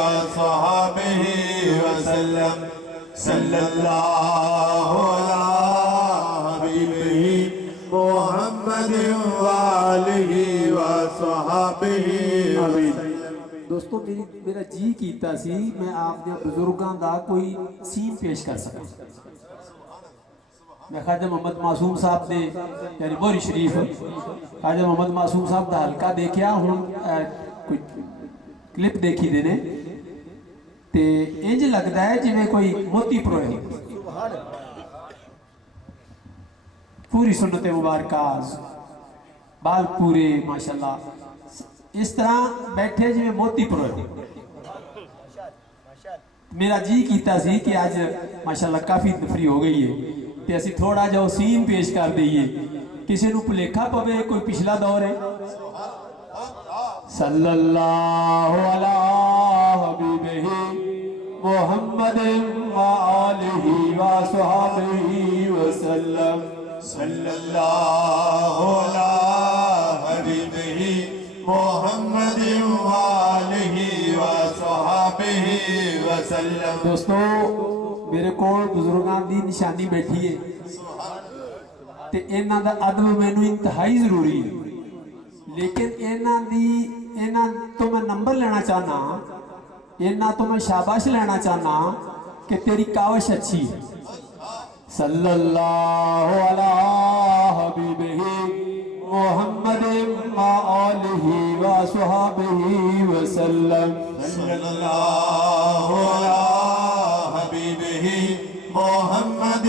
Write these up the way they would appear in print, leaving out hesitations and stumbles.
वसहबिहि वसल्लम सल्लल्लाहु अला हबीबिही मुहम्मद वालिही वसहबिही आमीन। दोस्तों मेरा जी कीता सी मैं आपके बुजुर्गों का कोई सीन पेश कर सका। मैं ख्वाजा मोहम्मद मासूम साहब दे यानी मोरी शरीफ ख्वाजा मोहम्मद मासूम साहब का हल्का देखिया हूँ कोई क्लिप देखी देने ते इंज लगता है जिमें कोई मोती परोए पूरी सुन्नत मुबारक बाल पूरे माशाल्लाह इस तरह बैठे जिमें मोती परोए। मेरा जी कीता सी कि अज माशाल्लाह काफ़ी तफरी हो गई है ते असी थोड़ा जो सीन पेश कर दईए किसी को भुलेखा पवे कोई पिछला दौर है। सल्लल्लाहु अला हबीबिही मुहम्मद व आलिही व सहाबिही वसल्लम सल्लल्लाहु अला हबीबिही मुहम्मद व आलिही व सहाबिही वसल्लम। दोस्तों मेरे को बुजुर्गों की निशानी बैठी है ते इन्हां दा अदब मैनू इंतहाई जरूरी है लेकिन इन्हां तो मैं नंबर लेना चाहना इन्हां तो मैं शाबाश लेना चाहना कि तेरी कावश अच्छी है। सल्लल्लाहु अला हबीबिही मुहम्मद व आलिही व सहाबिही वसल्लम सल्लल्लाहु अला हबीबिही मुहम्मद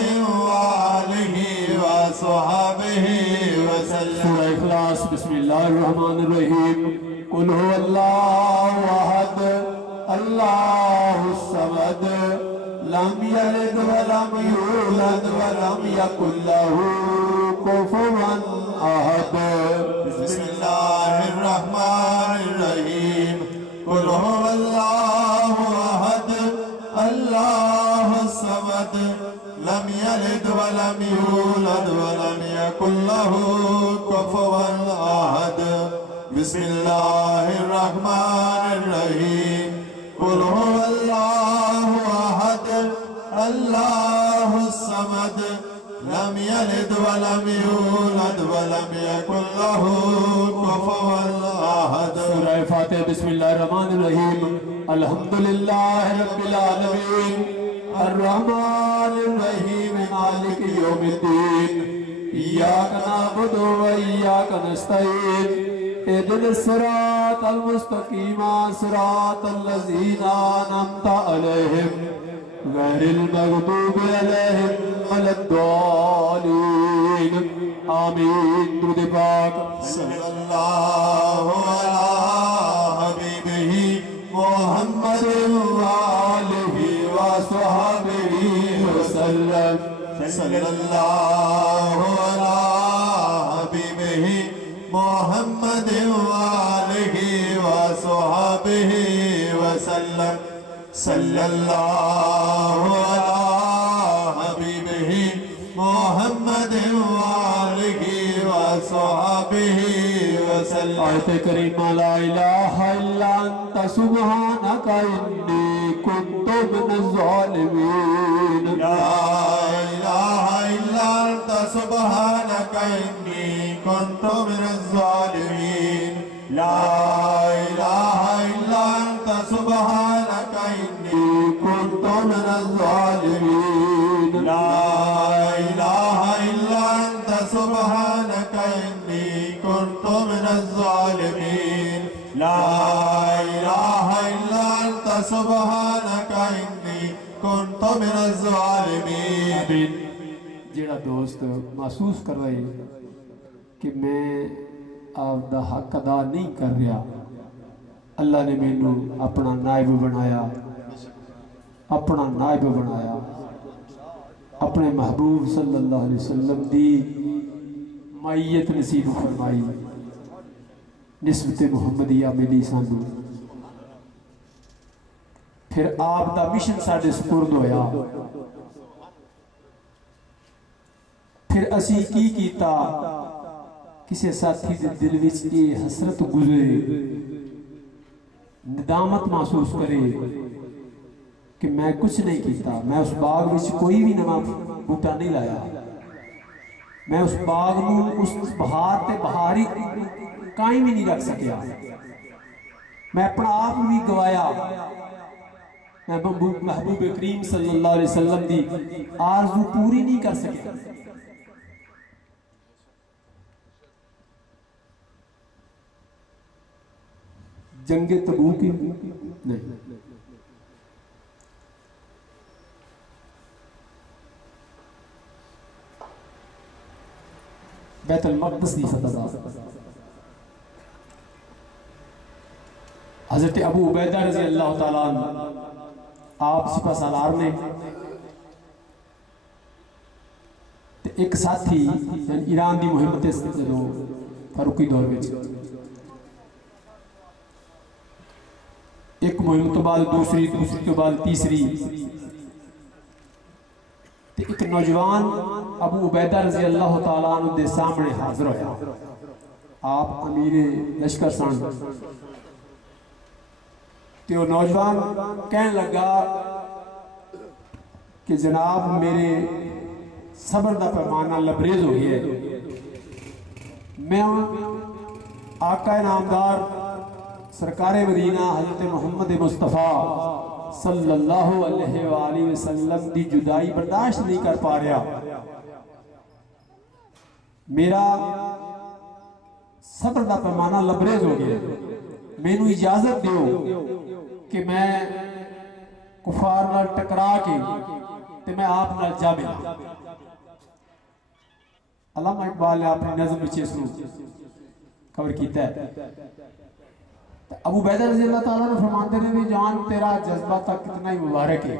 वालिही व सहाबिही वसल्लम। सूरह इखलास बिस्मिल्लाहिर्रहमानिर्रहीम कुल हुवल्लाहु अहद अल्लाहुस समद लम यलिद व लम यूलद व लम यकुल लहू कुफुवन अहद। बिस्मिल्लाहिर्रहमानिर्रहीम कुल हुवल्लाहु अहद अल्लाहुस समद लम यलिद व लम यूलद व लम यकुल लहू कुफुवन अहद। बिस्मिल्लाहिर्रहमानिर्रहीम कुल हुवल्लाहु अहद अल्लाहुस समद लम यलिद व लम यूलद व लम यकुल लहू कुफुवन अहद। सूरह फातिहा बिस्मिल्लाहिर्रहमानिर्रहीम अल्हम्दुलिल्लाहि रब्बिल आलमीन अर्रहमानिर्रहीम मालिक यौमिद्दीन इय्याका नअबुदु व इय्याका नस्तईन इहदिनस सिरातल मुस्तकीम सिरातल लज़ीना अनअमता अलैहिम गैरिल मग़दूबि अलैहिम वलद्दालीन आमीन। दुरूद पाक। सल्लल्लाहु अला हबीबिही मुहम्मद व आलिही व सहाबिही वसल्लम सल्लल्लाहु अला हबीबिही मुहम्मद व आलिही व सहाबिही वसल्लम सल्लल्लाहु अला हबीबिही मुहम्मद व आलिही व सहाबिही वसल्लम। आयत करीमा ला इलाहा इल्ला अंता सुब्हानका इन्नी कुन्तु मिनज़ ज़ालिमीन। ला इलाहा इल्ला अंता सुब्हानका इन्नी कुन्तु मिनज़ ज़ालिमीन। ला इलाहा इल्ला अंता सुब्हानका इन्नी कुन्तु मिनज़ ज़ालिमीन। ला इलाहा इल्ला अंता सुब्हानका इन्नी कुन्तु मिनज़ ज़ालिमीन। ला इलाहा इल्ला अंता सुब्हानका इन्नी कुन्तु मिनज़ ज़ालिमीन। जेड़ा दोस्त महसूस कर रहे कि मैं आपका हक अदा नहीं कर रहा अल्लाह ने मैनू अपना नायब बनाया अपने महबूब सल्लल्लाहु अलैहि वसल्लम दी मायत नसीब फरमाई निस्बत मुहम्मदिया मिली सानू। फिर आप दा मिशन साडे सुपुर्द होया। फिर असी की कीता किसी साथी के दिल विच ये हसरत गुजरे निदामत महसूस करे कि मैं कुछ नहीं किया, मैं उस बाग में कोई भी नवा बूटा नहीं लाया, मैं उस बाग नूं उस बहार ते बहारी कायम ही नहीं रख सकिया, मैं अपना आप भी गवाया, मैं महबूब करीम सल्लल्लाहु अलैहि वसल्लम की आरज़ू पूरी नहीं कर सकिया। जंगे तबूक की नहीं, बैतुल मक़दिस की फतह हज़रत अबू उबैदा रज़ी अल्लाह ताला आप सिपह सालार ने एक साथी ईरान की मुहिम ते जो फारूकी दौर में एक मुहिम तो बाद दूसरी, दूसरी तो बाद तीसरी, एक नौजवान अबू उबैदा रज़ी अल्लाह ताला अन्हु दे सामने हाजिर होया। आप अमीर लश्कर सन तो नौजवान कहने लगा कि जनाब मेरे सबर का पैमाना लबरेज हो गया है, मैं आका नामदार सरकार मदीना हज़रत मोहम्मद मुस्तफ़ा सल्लल्लाहु अलैहि वसल्लम की जुदाई बर्दाश्त नहीं कर पा रहा, मेरा सबर का पैमाना लबरेज हो गया, मैनू इजाजत दो कि मैं कुफार नाल टकरा के ते मैं आप नाल जा मिला। अल्लामा इकबाल ने अपनी नज़म विच इसनूं कवर किया है। अबू उबैदा रज़ी अल्लाह ताला ने फरमाते ने भी जान तेरा जज्बा तक कितना ही मुबारक है,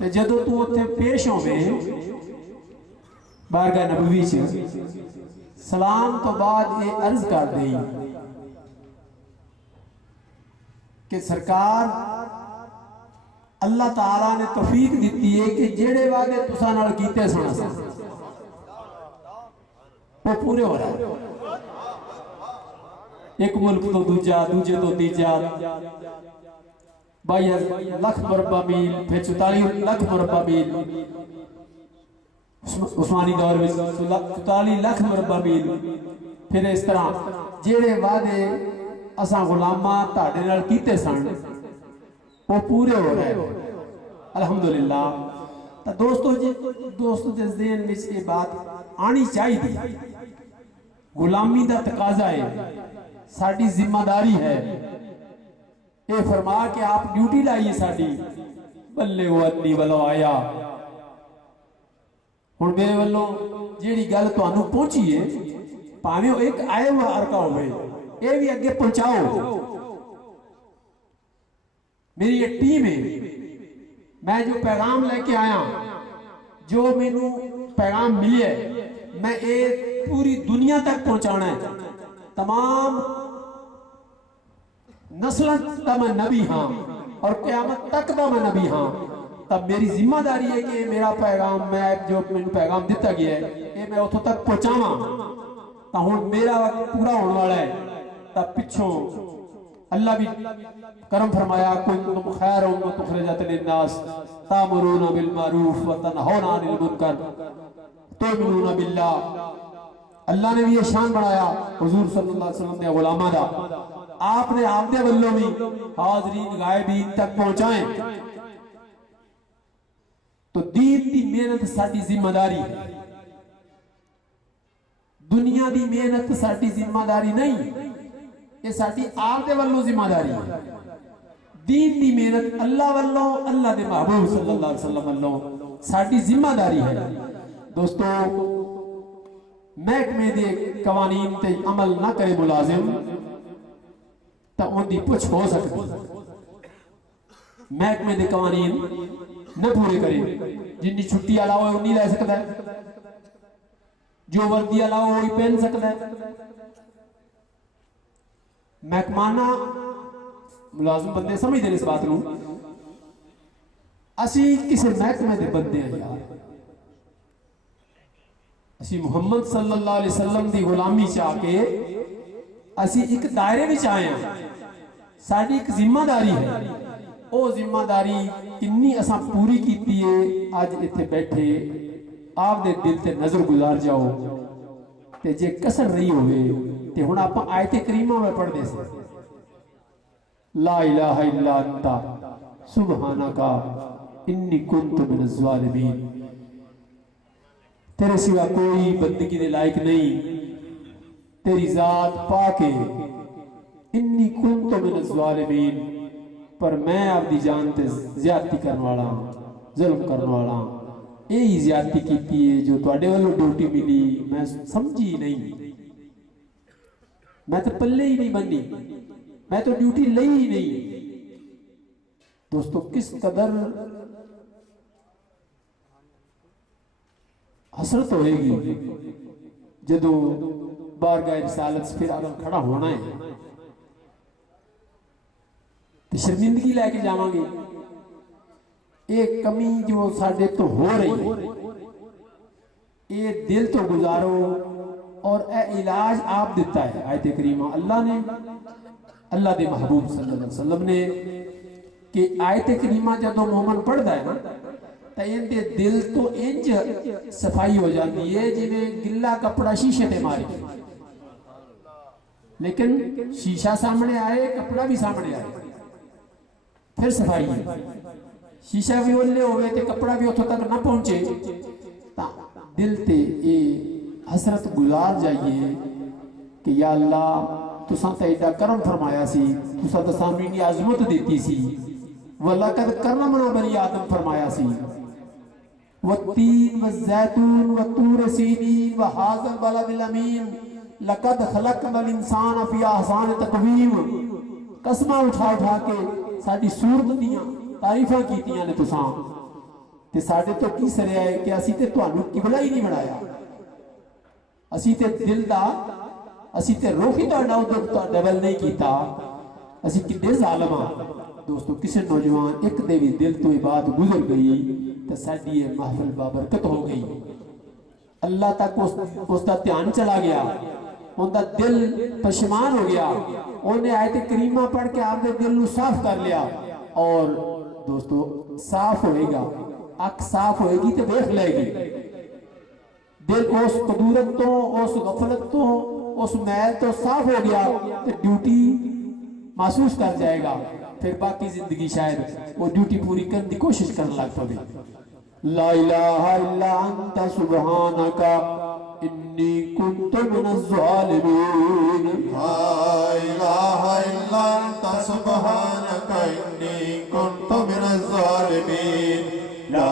ते जदों तू उत्थे पेश होवे बारगाह नबवी च सलाम तो बाद ये अर्ज कर दी कि सरकार अल्लाह ताला ने तौफीक दी है कि जेड़े वादे तुसां नाल कीते सन वो पूरे हो रहे हैं। एक मुल्क तो दूजा, दूजे तो तीजा, 22 लाख मुरब्बा मील, फिर 44 लाख मुरब्बा मील, उस्मानी दौर में 44 लाख मुरब्बा मील, फिर इस तरह जेड़े वादे असां गुलामा तुहाडे नाल कीते सन वो पूरे हो रहे हैं अल्हम्दुलिल्लाह। तो दोस्तों के ज़हन में ये बात आनी चाहिए, गुलामी का तकाजा है, साड़ी जिम्मेदारी है, ये फरमा के आप ड्यूटी लाइए साड़ी बल्ले वो अन्नी वालों आया। हुण मेरे वालों जिहड़ी गल तुहानू पहुंची है भावें एक आए हुआ अरका होवे ये भी अगे पहुंचाओ। मेरी ये टीम है, मैं जो पैगाम लेके आया, जो मैनू पैगाम मिले मैं ये पूरी दुनिया तक पहुंचाना है। तमाम नस्लों का मैं नबी हाँ और क़यामत तक का मैं नबी हाँ, तब मेरी जिम्मेदारी है कि मेरा पैगाम मैं जो मैनू पैगाम दिता गया है ये मैं उतों तक पहुंचावा। तो हुण मेरा वक्त पूरा होने वाला है, तब पिछों अल्लाह भी करम फरमाया कुंतुम खैर उम्मत उखरिजत लिन्नास तामुरूना बिल मारूफ व तनहौना अनिल मुनकर तुमिनूना बिल्लाह। अल्लाह ने भी ये शान बनाया हुजूर सल्लल्लाहु अलैहि वसल्लम दे गुलामां दा, आपने आपदे वल्लों भी हाज़रीन गायबीन तक पहुंचाएं। तो दीन की मेहनत साडी जिम्मेदारी है, दुनिया की मेहनत साडी जिम्मेदारी नहीं, ये साडी आपदे वल्लों जिम्मेदारी है। दीन की मेहनत अल्लाह वल्लों, अल्लाह दे महबूब सल्लल्लाहु अलैहि वसल्लम वल्लों साडी जिम्मेदारी है। दोस्तों महकमे दे कवानीन ते अमल ना करे मुलाजिम तो उनकी पुछ हो सकती, महकमे दे कवानीन न पूरे करे, जिन्नी छुट्टी अलाओ उन्नी ले सकता है, जो वर्दी अलाओ वही पहन सकता है। महकमाना मुलाजिम बंदे समझते हैं इस बात को, असी किसी महकमे के बंदे हैं यार, ਅਸੀਂ ਮੁਹੰਮਦ ਸੱਲੱਲਾਹੁ ਅਲੈहि ਵਸੱਲਮ ਦੀ ਗੁਲਾਮੀ ਚ ਆ ਕੇ ਅਸੀਂ ਇੱਕ ਦਾਇਰੇ ਵਿੱਚ ਆਏ ਹਾਂ। ਸਾਡੀ ਇੱਕ ਜ਼ਿੰਮੇਵਾਰੀ ਹੈ, ਉਹ ਜ਼ਿੰਮੇਵਾਰੀ ਕਿੰਨੀ ਅਸਾਂ ਪੂਰੀ ਕੀਤੀ ਹੈ। ਅੱਜ ਇੱਥੇ ਬੈਠੇ ਆਪਦੇ ਦਿਲ ਤੇ ਨਜ਼ਰ ਗੁਜ਼ਾਰ ਜਾਓ ਤੇ ਜੇ ਕਸਰ ਰਹੀ ਹੋਵੇ ਤੇ ਹੁਣ ਆਪਾਂ ਆਇਤ ਕਰੀਮਾ ਵਿੱਚ ਪੜ੍ਹਦੇ ਸੀ, ਲਾ ਇਲਾਹਾ ਇल्ला ਅੰਤਾ ਸੁਬਹਾਨका इन्नी कुंतु मिनज़ ज़ालिमीन। तेरे सिवा कोई बंदगी के लायक नहीं, तेरी जात पाके इन्नी कुंतु मिनज़ ज़ालिमीन। पर मैं आपकी जान ते ज्यादती करने वाला, जुल्म करने वाला, यही ज्यादती की है जो तुहाडे वालों ड्यूटी मिली मैं समझी नहीं, मैं तो पल्ले ही नहीं बनी, मैं तो ड्यूटी ली ही नहीं। दोस्तों किस कदर हसरत होएगी जदों बारगाह रिसालत फिर आदम खड़ा होना है तो शर्मिंदगी लैके जावांगे। ये कमी जो साडे तो हो रही है ये दिल तो गुजारो और ए इलाज आप दिता है आयत करीमा अल्लाह ने, अल्लाह के महबूब सल्लल्लाहु अलैहि वसल्लम ने कि आयत करीमा जदों मोमन पढ़ता है ना तो इनके दिल तो इंज सफाई हो जाती है जिवें गिला कपड़ा शीशे ते मारे, लेकिन शीशा सामने आए कपड़ा भी सामने आए फिर सफाई है। शीशा भी ओले होवे ते कपड़ा भी उतों तक ना पहुंचे तो दिल ते ये हसरत गुजार जाइए कि या अल्लाह तुसां ते एडा करम फरमाया सी, तुसां तो सामने दी आजमत देती सी, वलकद करमना बनी आदम फरमाया सी, वत्तीन वज़ैतून वतूर सीनीन वहाज़ल बलदिल अमीन लक़द खलक़नल इंसान फी अहसान तक़वीम। कसमां उठा उठा के साडी सूरत दियां तारीफां कीतियां ने तुसां ते साडे तो की सरिया है कि असीं ते तुहानू किबला ही नहीं बनाया, असीं ते दिल दा असीं ते रूह ही तुहाडा उधर डबल नहीं कीता, असीं किन्ने ज़ालिम हां। दोस्तों किसी नौजवान एक दे भी दिल तो ये बात गुजर गई तो साडी ये महफिल बाबरकत हो गई, अल्लाह तक उसका ध्यान चला गया, उनका दिल पशमान हो गया, उन्हें आयत करीमा पढ़ के आपने दिल को साफ कर लिया। और दोस्तों साफ होएगा, अख साफ होएगी तो देख लेगी, दिल उस कदूरत तो उस गफलत तो उस मैल तो साफ हो गया तो ड्यूटी महसूस कर जाएगा, फिर बाकी जिंदगी शायद वो ड्यूटी पूरी करने की कोशिश करने लग पड़े। ला इलाहा इल्ला अंता सुब्हानका इन्नी कुन्तु मिनज़ ज़ालिमीन। ला इलाहा इल्ला अंता सुब्हानका इन्नी कुन्तु मिनज़ ज़ालिमीन। ला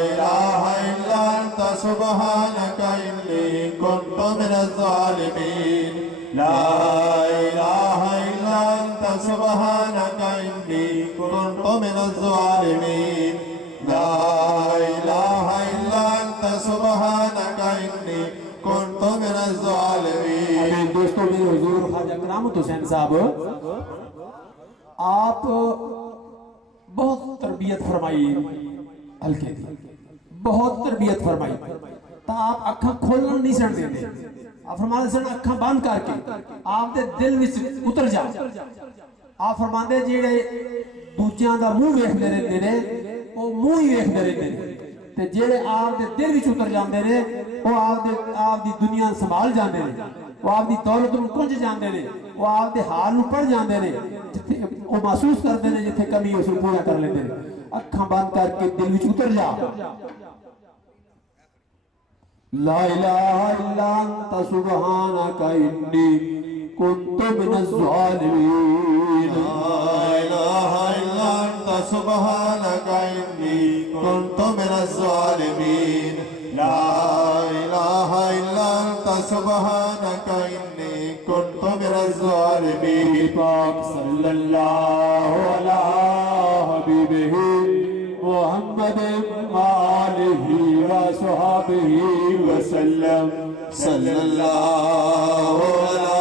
इलाहा इल्ला अंता सुब्हानका इन्नी कुन्तु मिनज़ ज़ालिमीन। ला इलाहा इल्ला अंता सुब्हानका इन्नी कुन्तु मिनज़ ज़ालिमीन। ला इलाहा इल्ला अंता सुब्हानका इन्नी कुन्तु मिनज़ ज़ालिमीन। दोस्तों मेरे हुजूर ख्वाजा करामत हुसैन साहब आप बहुत तरबियत फरमाई हल्के की, बहुत तरबियत फरमाई तो आप अखा खोलना नहीं सन देते, आप फरमाते सन अखा बंद करके आप दे दिल विच उतर जा। आप फरमाते जेड़े दूजियां दा मुंह वेखदे रहंदे ने वो मुंह ही वेखदे रहंदे ने ते जेड़े आप दे दिल विच उतर जांदे ने वो आप दी दुनिया संभाल जांदे ने, वो आप दी दौलत नूं कुंज जांदे ने, वो आप दे हाल नूं पढ़ जांदे ने, जिथे वो महसूस करते हैं जिथे कमी उस पूरा कर लेते हैं। अखा बंद करके दिल विच उतर जा। ला इलाहा इल्ला अंता सुब्हानका इन्नी कुन्तु मिनज़ ज़ालिमीन। ला इलाहा इल्ला अंता सुब्हानका इन्नी कुन्तु मिनज़ ज़ालिमीन। ला इलाहा इल्ला अंता सुब्हानका इन्नी कुन्तु मिनज़ ज़ालिमीन। पाक सल्लल्लाहु अला हबीबिही मुहम्मद आलिही व सहाबिही वसल्लम। सल्लल्लाहु अला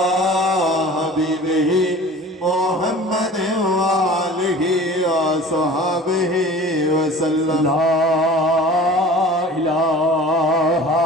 हबीबिही मुहम्मद आलिही व सहाबिही वसल्लम। ला इलाहा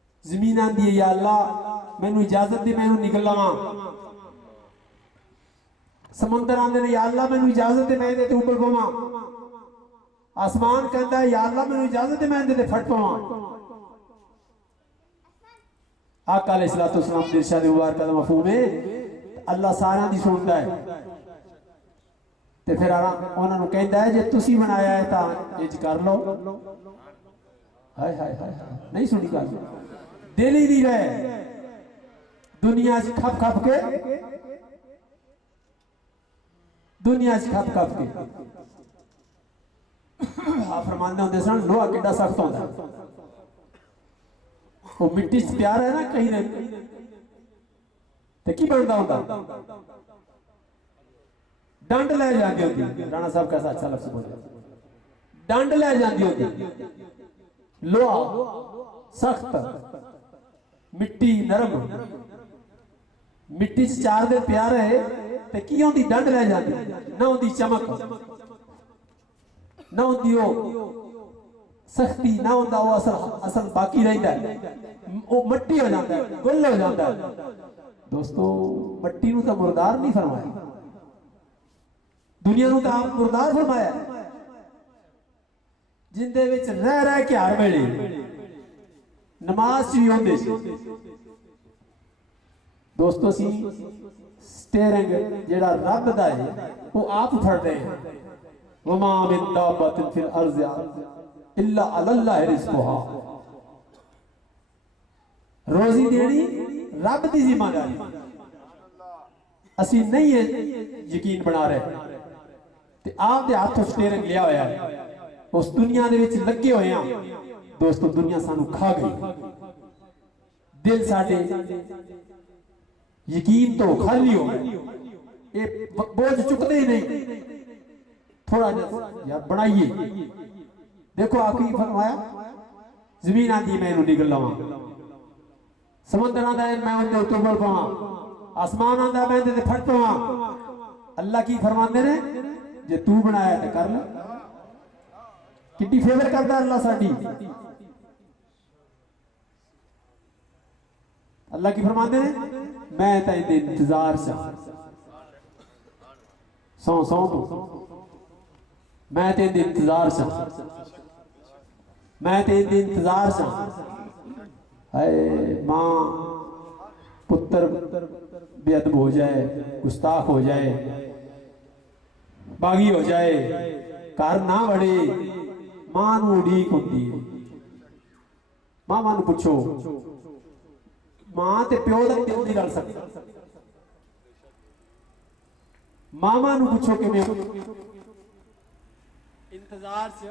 जमीन आंदी है या अल्लाह मैनू इजाजत दे मैं निकल लवां। समुंदर आंदे ने या अल्लाह मैनू इजाजत दे मैं ते उबल पवां। आसमान कहता है या अल्लाह मैनू इजाजत दे मैं ते फट पवां। आका अलैहिस्सलाम दी इरशाद मुबारक दा मफहूम है अल्लाह सारा दी सुनता है ते फिर उन्हां नूं कहंदा है जे तुसी बनाया है तां इंज कर लो। हाय हाय हाय नहीं सुनी गल दिल ही नहीं रहे दुनिया च खप खप के दुनिया च खप खप के आप फरमांदे होंदे सन लोहा किड्डा सख्त होंदा वो मिट्टी च प्यार है ना कहीं ना ते की बनदा होंदा डंड ले जाती होती। राणा साहब कैसा अच्छा लफ्ज बोले डंड ले जाती होती। लोहा सख्त मिट्टी नरम मिट्टी च 4 दिन प्यार है ते की होंदी डंड ले जाती ना होंदी चमक ना होंदी वो सख्ती ना होंदा वो असर बाकी रहता है वो मट्टी हो जाता है गुल हो जाता है। दोस्तों मट्टी नूं तां मुर्दार नहीं फरमाया दुनिया नूं तां आप मुर्दार फरमाया जिंदे विच रह रह के हर वेले नमाज भी होंदे सी। दोस्तों सी स्टीयरिंग जेड़ा रब दा है वो आप फड़दे हैं। वमा मिन दाब्बतिन फिल अर्ज़ि इल्ला अल्लाह रिज़्क़ुहा रोजी देनी रब दी जिम्मेदारी असी नहीं है यकीन बना रहे ते आप दे हाथों स्टीयरिंग लिया होया है उस दुनिया दे विच लगे होए हैं। दोस्तों दुनिया सानू खा गई दिल साडे यकीन तो खाली हो गए ये बोझ चुकते ही नहीं थोड़ा यार बनाइए। देखो आखिरी फरमाया जमीन आंदी मैं इनू निकल लवां समुंदर आंदा मैं उनदे उत्ते उबल पवां आसमान आंदा मैं इहदे ते फट पवां। अल्लाह की फरमांदे ने जे तू बनाया ते कर ले कितनी फेवर करता अल्लाह साडी। अल्लाह की फरमाते ने मैं तेरे इंतजार च सौ तो मैं तेरे इंतजार च मैं तेरे इंतजार च। हाय मां पुत्र बेअदब हो जाए गुस्ताख हो जाए बागी हो जाए घर ना बढ़े मां नूं उड़ीक हुंदी है। मां नूं पुछो मां ते प्यो दा दिल नहीं रल सकता। मामा नूं पुछो कि मैं इंतजार च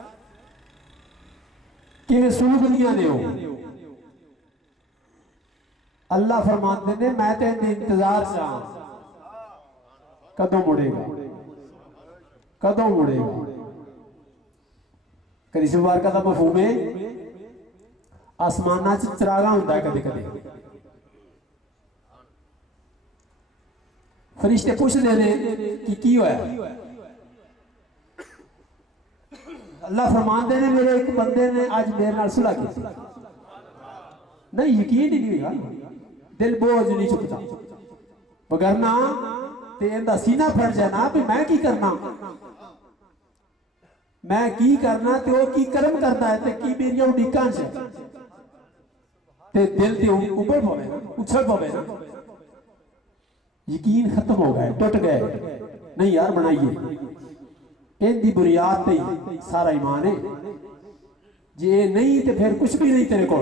किवें सुलगदियां ने हो। अल्लाह फरमाते ने मैं तेरे इंतजार च कदों मुड़ेगा कदों मुड़ेगा। कदी सवार का मफहूम है आसमाना च चरागा हुंदा है कदे कदे फरिश्ते पूछते ने कि की होया। अल्लाह फरमाते ने मेरे एक बंदे ने आज मेरे नाल सुलह की नहीं यकीन ही नहीं हुआ दिल बोझ नहीं चुकता वगरना ते इंदा सीना फट जाए ना भी मैं की करना मैं की करना ते वो की कर्म करता है ते की मेरी उड़ीकां च ते दिल ते उबल पवे उछल पवे ना यकीन खत्म हो गए टूट गए। नहीं यार बनाइए इनकी बुनियाद पे सारा ईमान है जे नहीं तो फिर कुछ भी नहीं तेरे को।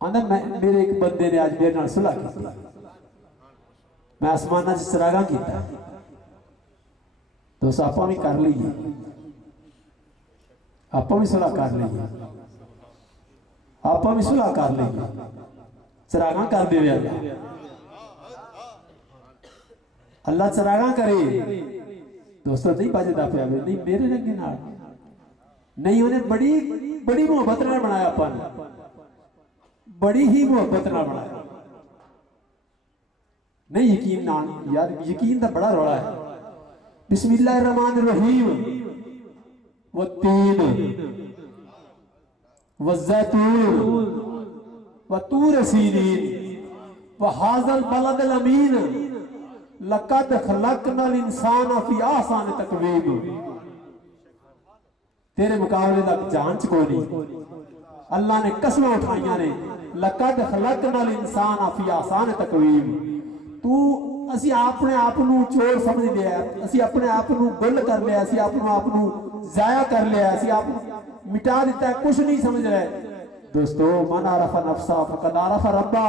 आंदा मेरे एक बंदे ने आज मेरे नाल सुलह की मैं आसमाना च चरागा किया दोस्त आप भी कर लीए आप भी सुलह कर लीए आप भी सुलह कर लीए चरागा कर दे अल्लाह चरागा करे। दोस्तों नहीं बजदा पिया नहीं मेरे रंगे नाल नहीं उन्हें बड़ी बड़ी मुहब्बत नाल बनाया अपन बड़ी ही मुहब्बत नाल बनाया नहीं यकीन नाल यार यकीन का बड़ा रौला है। बिस्मिल्लाहिर्रहमानिर्रहीम वत्तीन वज़्ज़ैतून व तूर सीनीन व हाज़ल बलदिल अमीन लक़द खलक़नल इंसान फी अहसन तक़वीम। तेरे मुकाबले तक जांच को नहीं। अल्लाह ने कसमें उठाइया ने, लक़द खलक़नल इंसान फी अहसन तक़वीम। तू असी अपने आप नू चोर समझ लिया, असी अपने आप नू गुल कर लिया, असी अपने आप नू जाया कर लिया, असी आप मिटा दिता है, कुछ नहीं समझ रहे। दोस्तों, मन आरफ़ा नफ़्सा फ़क़द आरफ़ा रब्बा।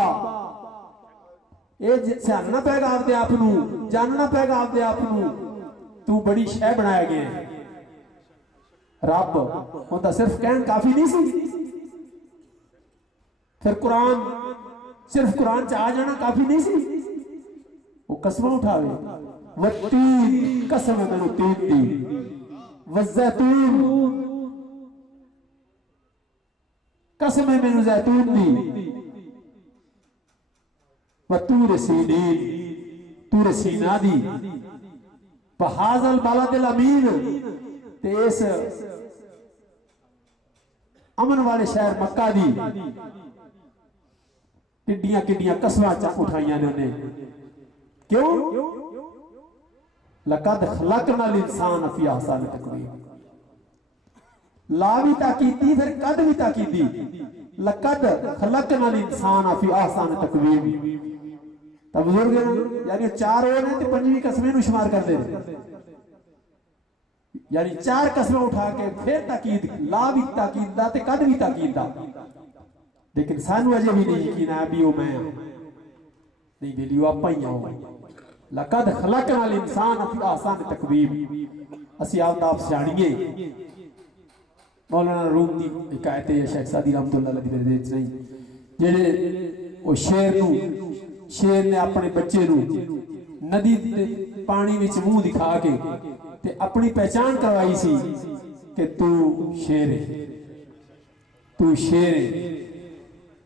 ये जानना पेगा आपदे आप नू, जानना पेगा आपदे आप नू। तू बड़ी शह बनाया गया है। रब होता सिर्फ कहन काफी नहीं सी, फिर कुरान सिर्फ कुरान च आ जाना काफी नहीं सी। वो कसम उठावे, वत्तीन कसम है मैंने तीन दी, वज़्ज़ैतून कसम है मैंने ज़ैतून दी, वतूर सीनीन तूर सीना दी, बहाज़ल बलदिल अमीन ते इस अमन वाले शहर मक्का दी किड्डियां किड्डियां कसमां च उठाइयां ने उन्हें। क्यों? लक़द खलक़नल इंसान फी अहसन तक़वीम। ला भी ताकीदी, फिर कद भी ताकीदी, लक़द खलक़नल इंसान फी अहसन तक़वीम। तब बुजुर्ग यानी चार और ने ते पंजवीं कसमें शुमार कर दे, यानी चार कसमें उठा के फिर ताकीद, ला भी ताकीद दा ते कद भी ताकीद दा। लेकिन सानू अजे भी नहीं यकीन आया भी वो मैं नहीं बेली वो आप ही आओ। लक़द खलक़नल इंसान फी अहसन तक़वीम। असी आप सियाणीए मौलाना रूम की एक आयत है शेख सादी रहमतुल्लाह अलैह मेरे देश नहीं, जेड़े वो शेर ने अपने बच्चे नू नदी पानी विच मुंह दिखा के ते अपनी पहचान करवाई सी कि तू शेर है, तू शेर है।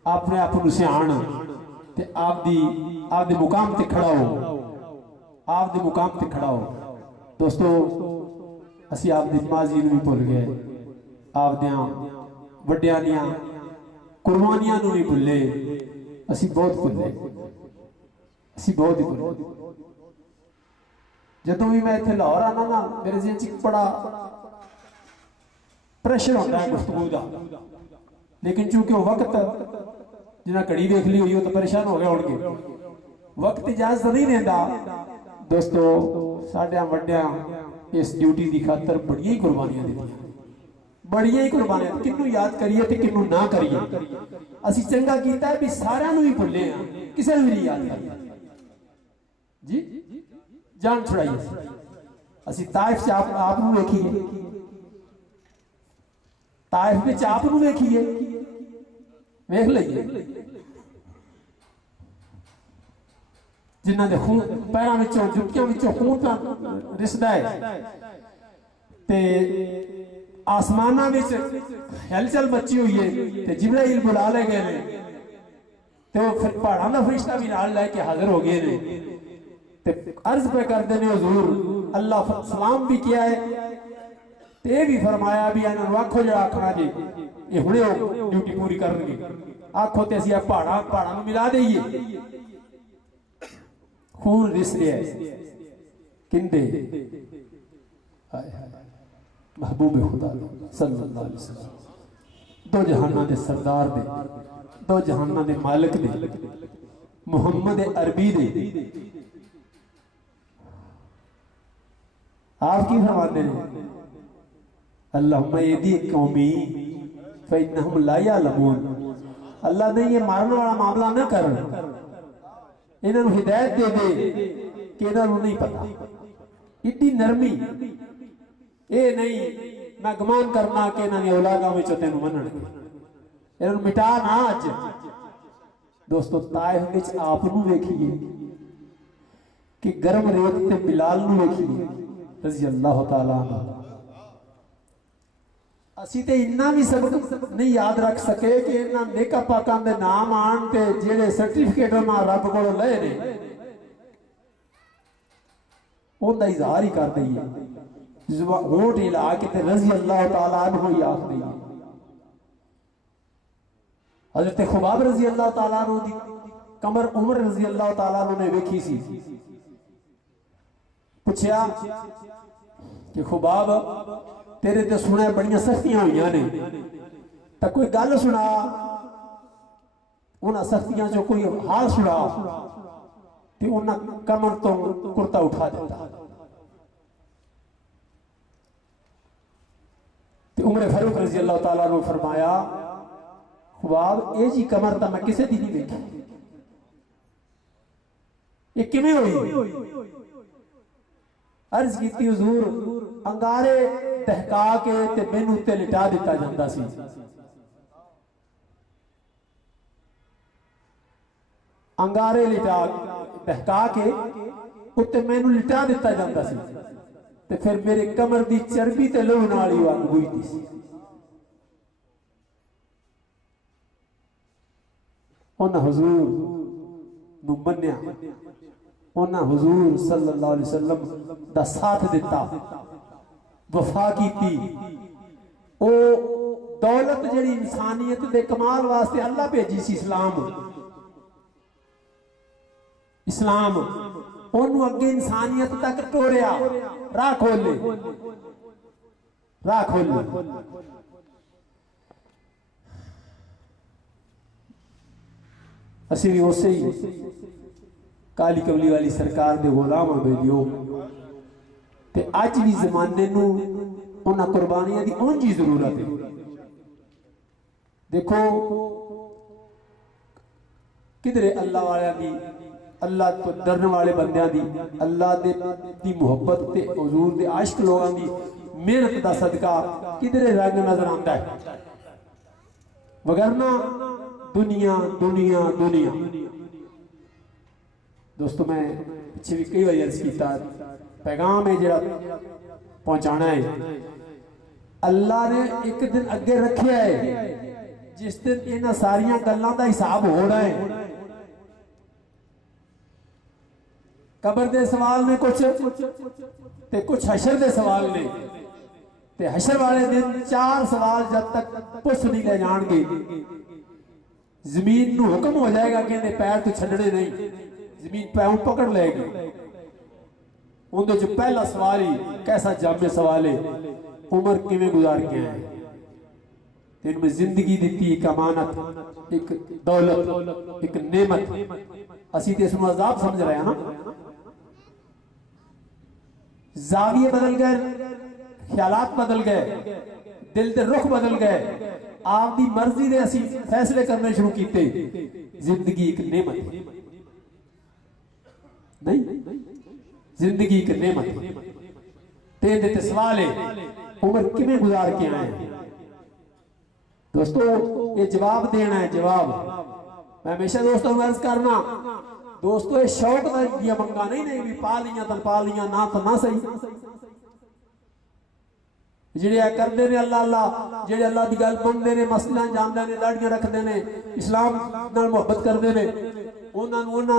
अपने आप को सियाण ते आपदी मुकाम ते खड़ा हो, आपदे मुकाम ते खड़ा हो। दोस्तों, असी आपदी माजी नू भी भुल गए, आपदियां वड्डियां दियां कुर्बानियां नू भी भुले। असी बहुत भुले, असी बहुत ही भुले। जदों भी मैं इत्थे लाहौर आना ना, मेरे ज़हन च बड़ा प्रेशर होता है गुफ्तगू का। लेकिन चूंकि वो वक्त जिन्हें घड़ी देख ली हुई हो तो परेशान हो गए होंगे, वक्त इजाजत नहीं देता। दोस्तों, साढ़े वड्डियां इस ड्यूटी की खातर बड़िया ही कुर्बानियां दी, बड़िया ही कुर्बानियां। किनू याद करिए ते किनू ना करिए, असी चंगा कीता है भी सारियां नू ही भुले हां, किसी नू नहीं याद करते जी। जान छुड़ाइए। असी ताइफ से आप नू वेखीए, ताइफ विच आप नू वेखीए, वेख लईए जिन्हां दे खून पैरां विचों जुत्तियां विचों खून रिसदा है ते आसमानां विच हलचल मची हुई है ते जिब्राइल बुला ले गए ने ते वो फिर पहाड़ां दा फरिश्ता भी नाल लेके हाजिर हो गए ने ते अर्ज पे करदे ने हुजूर अल्लाह सलाम भी किया है ते भी फरमाया भी इन्हां नूं आखो जिहड़ा आखना जी ये हुणे ड्यूटी पूरी करनगे। आखो ते असीं पहाड़ां नूं मिला देईए। खून रिस रहा है किंदे महबूब खुदा सल्लल्लाहु अलैहि वसल्लम, दो जहाना दे सरदार दे, दो जहाना दे मालिक दे, मुहम्मद अरबी दे। आप की फरमाते हैं, अल्लाहुम्मा यदी कौमी फइन्नहुम ला यअलमून। अल्लाह ने ये मारने वाला मामला न कर, इन्होंने हिदायत दे दे कि इन्होंने नहीं पता। इतनी नरमी ये नहीं मैं गुमान करना कि इन्होंने औलादा में तेन मनणगे, इन्होंने मिटा ना। अज दोस्तों, ताइफ विच आप नूं वेखीए कि गर्म रेत ते बिलाल नूं वेखीए रज़ी अल्लाह तआला अन्हु। असी ते इन्ना भी सबक नहीं याद रख सके कि इन्हां नेका पाकां दे नाम आण ते जेड़े सर्टिफिकेट ना रब कोलों लए ने उनदा इजहार ही कर दईए, होठ हिला के ते रज़ी अल्लाह तआला अन्हु ही आख दईए। हजरत खुबाब रजी अल्लाह तआला अन्हु दी कमर उमर रजी अल्लाह तआला अन्हु ने वेखी सी। पूछया कि खुबाब तेरे ते सुने बड़ियां सख्तियां हुई ने, तो कोई गल सुना, उन्हां सख्तियां चो कोई हाल सुना। ते उन्हां कमर तो कुर्ता उठा दिता। ते उमर फारूक रजी अल्लाह तआला ने फरमाया खुबाब ये जी कमर तो मैं किसी दी नहीं देखी, ये किवें हुई? अर्ज की हुजूर अंगारे दहका के ते मैनू उत्ते लिटा दिता जांदा सी। अंगारे लिटा दहका के उत्ते मैनू लिटा दिता जांदा सी, ते फिर मेरे कमर दी चर्बी ते लहू नाल ही अग बुझदी सी। उन्हां हुजूर नू मन्निया, उन्हां हुजूर सल्लल्लाहु अलैहि वसल्लम दा साथ दिता, वफा कीती। ओ दौलत जिहड़ी इंसानियत दे कमाल वास्ते अल्लाह भेजी सी, इस्लाम ओनू अगे इंसानियत तक टोरिया, राह खोले, राह खोले। असी भी उसे ही काली कमली वाली सरकार दे गुलाम बेलियो, ते अज भी जमाने नू उन्हां कुर्बानियां दी उंज ही जरूरत है। देखो किधरे अल्लाह वाले दी, अल्लाह तो डरने वाले बंदियां दी, अल्लाह दी मुहब्बत ते हुजूर दे आशिक लोगों दी मेहनत दा सदका किधरे रंग नजर आंदा है। वगरना दुनिया दुनिया दुनिया। दोस्तों मैं पिछे भी कई बार अर्ज किया, पैगाम है जरा पहुंचाना है। अल्लाह ने एक दिन अगे रखे है जिस दिन इन्हां सारियां गल्लां दा हिसाब होना है। कबर दे सवाल ने कुछ ते कुछ हशर दे सवाल ने, ते हशर वाले दिन 4 सवाल जब तक पुछ नहीं ले जाएंगे, जमीन नू हुक्म हो जाएगा कि पैर तो छड़ने नहीं, जमीन पैरों पकड़ लेगी। उनके जो पहला सवाल ही कैसा जामे सवाल है, उम्र किवें गुजार के आए, तेन में जिंदगी दी, एक अमानत, एक दौलत, एक नेमत। असी तो इसमें अजाब समझ रहे हैं ना। जाविये बदल गए, ख्यालात बदल गए, दिल के रुख बदल गए, आपकी मर्जी ने असी फैसले करने शुरू किए। जिंदगी एक नेमत नहीं, जिंदगी एक नेमत। तेरे ते सवाल है उम्र किवें गुजार के आए। दोस्तों ये जवाब देना है, जवाब। मैं हमेशा दोस्तों को अर्ज करना, दोस्तों ये शौक दी मंगा नहीं भी पा लिया तो पा लिया, ना तो ना सही। जिहड़े करते हैं अल्लाह अल्लाह, जिहड़े अल्लाह की गल मनते हैं, मसला जानते हैं, लाड़ियां रखते हैं, इस्लाम नाल मुहब्बत करते हैं, उन्होंने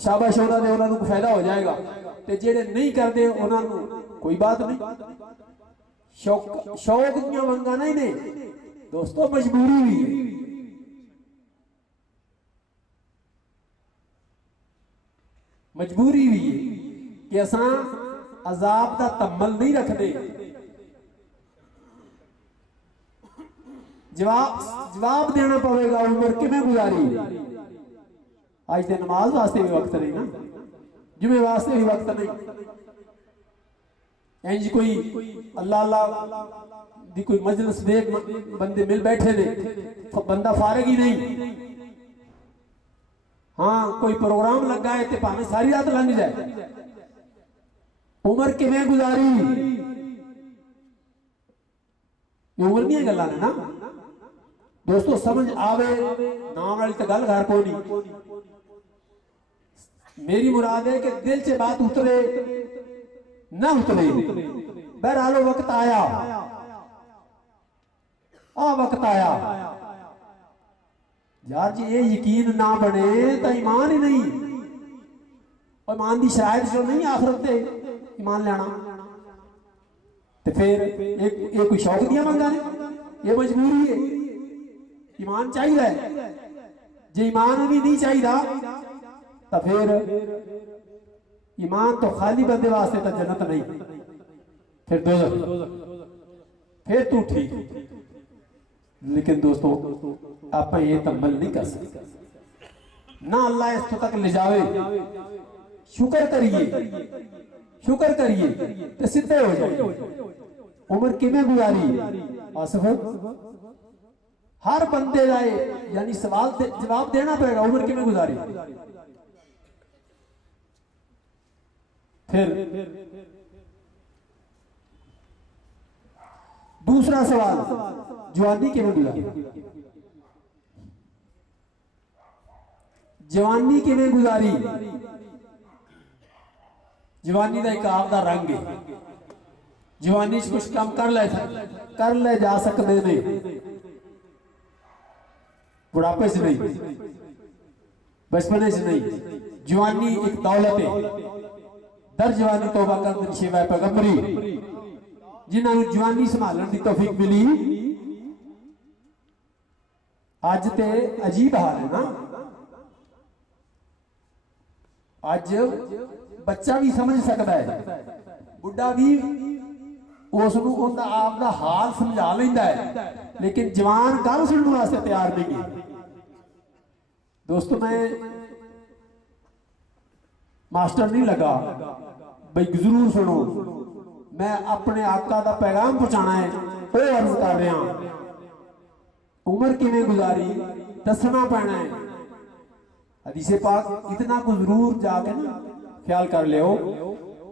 शाबाश उन्होंने उन्होंने फायदा हो जाएगा। तो जिहड़े नहीं करते उन्होंने कोई बात नहीं। शौक दी मंगा नहीं ने दोस्तों, मजबूरी भी है। मजबूरी भी है कि असा अजाब का तम्मल नहीं रखते। जवाब देना पवेगा, उम्र किवें गुजारी। आज तो नमाज वास्ते भी वक्त नहीं ना, जुमे वास्ते भी वक्त नहीं। इंज कोई अल्लाह अल्लाह दी कोई मजलिस देख बंदे मिल बैठे ने, बंदा फारिग ही नहीं। हाँ कोई प्रोग्राम लगा है तो भावे सारी रात लंघ जाए। उम्र किवें गुजारी, उम्र दी गल्लां ने ना दोस्तों। समझ आवे नाम वाली तो गल घर को नहीं। मेरी मुराद है कि दिल से बात उतरे ना उतरे, बहरहाल वक्त आया, वक्त आया यार जी। ये यकीन ना बने तो ईमान ही नहीं। और ईमान की शरायत जो नहीं आखिरत से ईमान लेना, तो फिर एक कोई शौक दिया मंगा ने, ये मजबूरी है। ईमान चाहिए, जे ईमान भी नहीं चाहिए तो फिर ईमान तो खाली बंदे वास्ते तो जन्नत नहीं, फिर दोज़ख, फिर तू ठीक। लेकिन दोस्तों आप ये तम्बल नहीं कर सकते ना, अल्लाह इस तक ले जावे। शुक्र करिए, शुक्र करिए तो सीधे हो जाए। उम्र किमें गुजारी आसफ, हर बंदे का यानी सवाल जवाब देना पड़ेगा, उम्र किमें गुजारी। फिर दूसरा सवाल, जवानी किमें गुजारी, जवानी किमें गुजारी। जवानी का एक आपदा रंग है, जवानी च कुछ काम कर ले जा सकते ने, बुढ़ापे से नहीं, बचपने से नहीं। जवानी एक दौलत है, दर जवानी तौबा कर शिवा पैगंबरी, जिन्होंने जवानी संभालने की तौफीक मिली। अज ते अजीब हाल है ना, अज बच्चा भी समझ सकता है, बुढ़ा भी उसका आप दा हाल समझा लेंदा है, लेकिन जवान गल सुनने वास्ते तैयार नहीं है। दोस्तों मैं मास्टर नहीं लगा भाई, जरूर सुनो, मैं अपने आका का पैगाम पहुंचाना है, वो अर्ज कर रहा। उम्र किमें गुजारी दसना पैना है। हदीसे पाक इतना को जरूर जाके ना ख्याल कर लियो,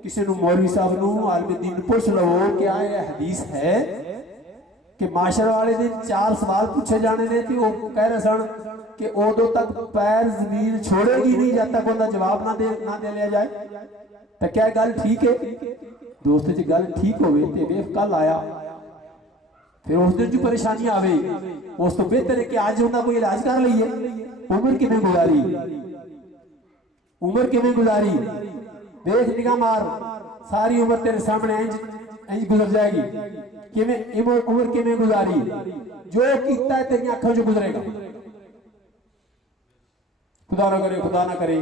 किसी मौलवी साहब नूं आलिम दीन पूछ लो क्या यह हदीस है कि माशर वाले दिन 4 सवाल पूछे जाने ने, तो वो कह रहे सन कि उदों तक पैर जमीन छोड़ेगी नहीं जब तक उनका जवाब ना दे लिया जाए। तो क्या गल ठीक है दोस्त जी, गल ठीक हो वेख कल आया, फिर उस दिन जो परेशानी आवे, उस तो बेहतर है कि आज उनका कोई इलाज कर लीए। उम्र किमें गुजारी, उम्र किमें गुजारी, देख निगाह मार, सारी उम्र तेरे सामने इंज गुजर जाएगी। किमें उम्र किमें गुजारी, जो कीता है तेरी आंखों से गुजरेगा। खुदा ना करे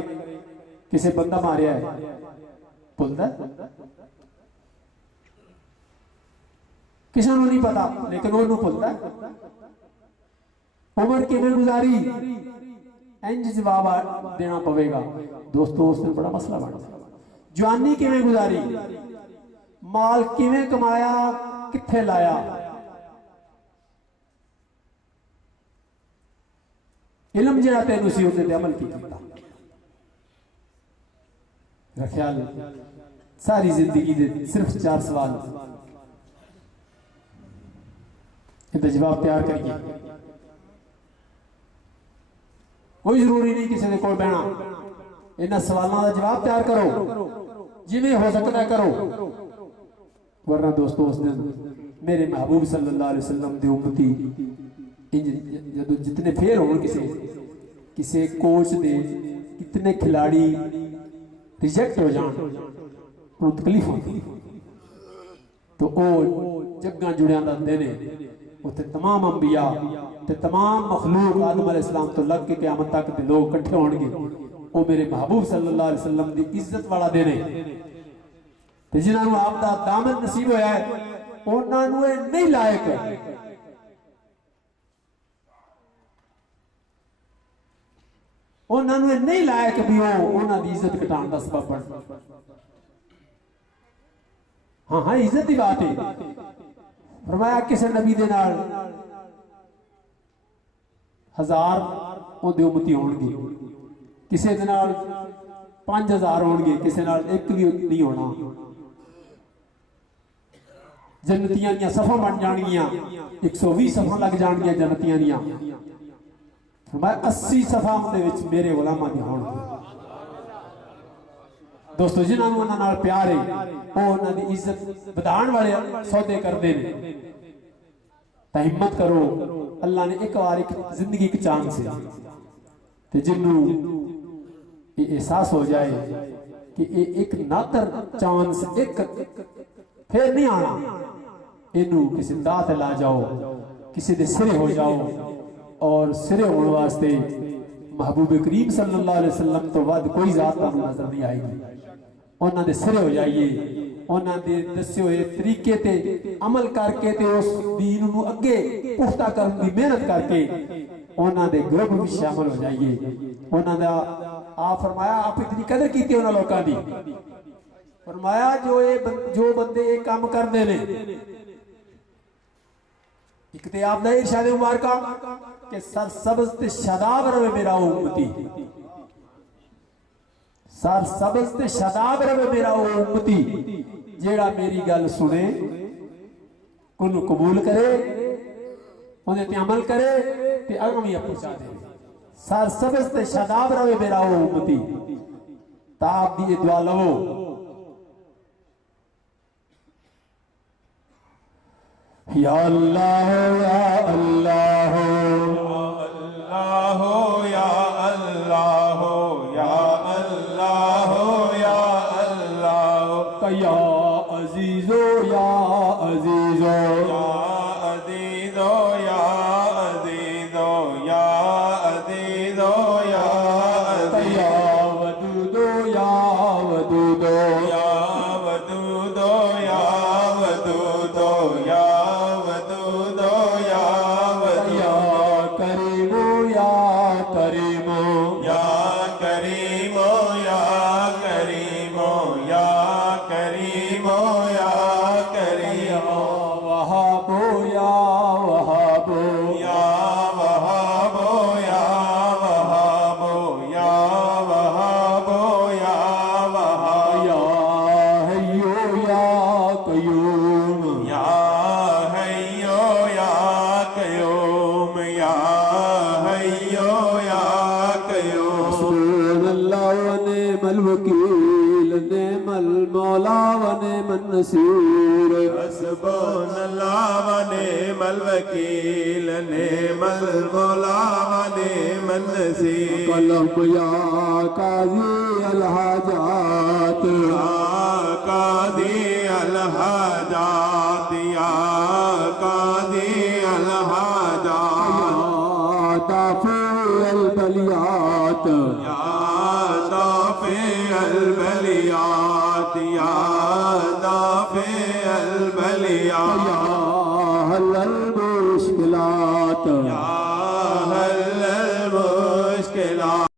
किसी बंदा मारिया है, भुलदा किसी को नहीं पता, लेकिन वो भुलदा। उम्र किमें गुजारी, इंज जवाब देना पवेगा। दोस्तों उस दिन बड़ा मसला बन गया। जवानी किमें गुजारी, माल किमें कमाया, किथे लाया। इलम जरा तेन सी उसे अमल की ख्याल। सारी जिंदगी दे सिर्फ 4 सवाल, इनका जवाब तैयार करिए। कोई जरूरी नहीं किसी को बहना, इन्होंने सवालों का जवाब तैयार करो, जिमें हो सकता है करो। वरना दोस्तों उस दिन मेरे महबूब सल्लल्लाहु अलैहि वसल्लम के उम्मती जो जितने फेल हो, किसी कोच दे कितने खिलाड़ी रिजेक्ट हो जान, तकलीफ होती, तो वो जग्गा जुड़िया का दिन है। उत्थे तमाम अंबिया ते तमाम मखलूक आदम अलैहिस्सलाम तो लग के क़यामत तक के लोग इकट्ठे होंगे। वो मेरे महबूब सल्लल्लाहु अलैहि वसल्लम की इज्जत वाला दिन है। ते जिन्होंने आपका दामन नसीब होया है, उन्होंने नहीं लायक, उन्होंने नहीं लायक भी उन्होंने इज्जत घटाने का सबब बन। हाँ इज्जत की बात है। फरमाया किसी नबी दे नाल 1000 उहदे उम्मती होणगे, किसी दे नाल 5000 होणगे, किसी नाल एक भी नहीं होना। जन्नतियां दी सफा बन जाणगियां, 120 सफा लग जाणगियां जन्नतियां दी। फरमाया 80 सफा दे विच मेरे गुलामां दी होणगे। दोस्तों जिन्होंने उन्होंने प्यार है, वो उन्होंने इज्जत बढ़ाने वाले सौदे करते हैं। तो हिम्मत करो, अल्लाह ने एक बार एक जिंदगी की चांस है, जिन्हों ये एहसास हो जाए कि ये एक नातर चांस, एक फिर नहीं आना, इनू किसी दात ला जाओ, किसी दे सिरे हो जाओ और सिरे होने वास्ते महबूब करीम सल्लल्लाहु अलैहि वसल्लम तो वध कोई जात तुहानू नजर नहीं आएगी। उन्हां दे सिरे हो जाइए, उन्हां दे दसे हुए तरीके ते अमल करके ते उस दीन नू अगे पुख्ता करन दी मेहनत करके उन्हां दे ग्रुप में शामिल हो जाइए। उन्हां दा आप फरमाया आप इतनी कदर की उन्हां लोकां दी, फरमाया जो बंदे ये काम करते ने, एक ते आप दा इरशाद मुबारका कि सरसब्ज ते शादाब रवे मेरा उम्मती, सरसब्ज ते शादाब रवे मेरा उम्मती, जेड़ा मेरी गल सुने उन्हें कबूल करे, उन्हें ते अमल करे ते अगमी पहुंचा दे। सरसब्ज ते शादाब रवे मेरा उम्मती। ताब दी दुआ लवो, या अल्लाह या अल्लाह या अल्लाह या अल्लाह या अल्लाह या अजीजो या अजीजो या अजीजो या अजीजो या अजीजो या या वदूदो या वदूदो या वदूदो या वदूदो या वदूदो या करीमो या करीमो या करीमो या करीमो या करीमो या करीमो वहाबो या वहाबो या वहाबो या वहाबो या वहाबो या वहाबो या हय्यो या कयूम या हय्यो या कयूम या हय्यो या कयूम सुब्हानल्लाह व निअमल वकील निअमल मौला व निअमन नसीर हस्बुनल्लाह व निअमल वकील निअमल मौला व निअमन नसीर कलम या काजी अल हाजात या कादी अल हाजात या कादी अल हाजात दाफे अल बलियात या दाफे अल बलियात या दाफे अल बलियात या हलल मुश्किलात या हल मुश्किलात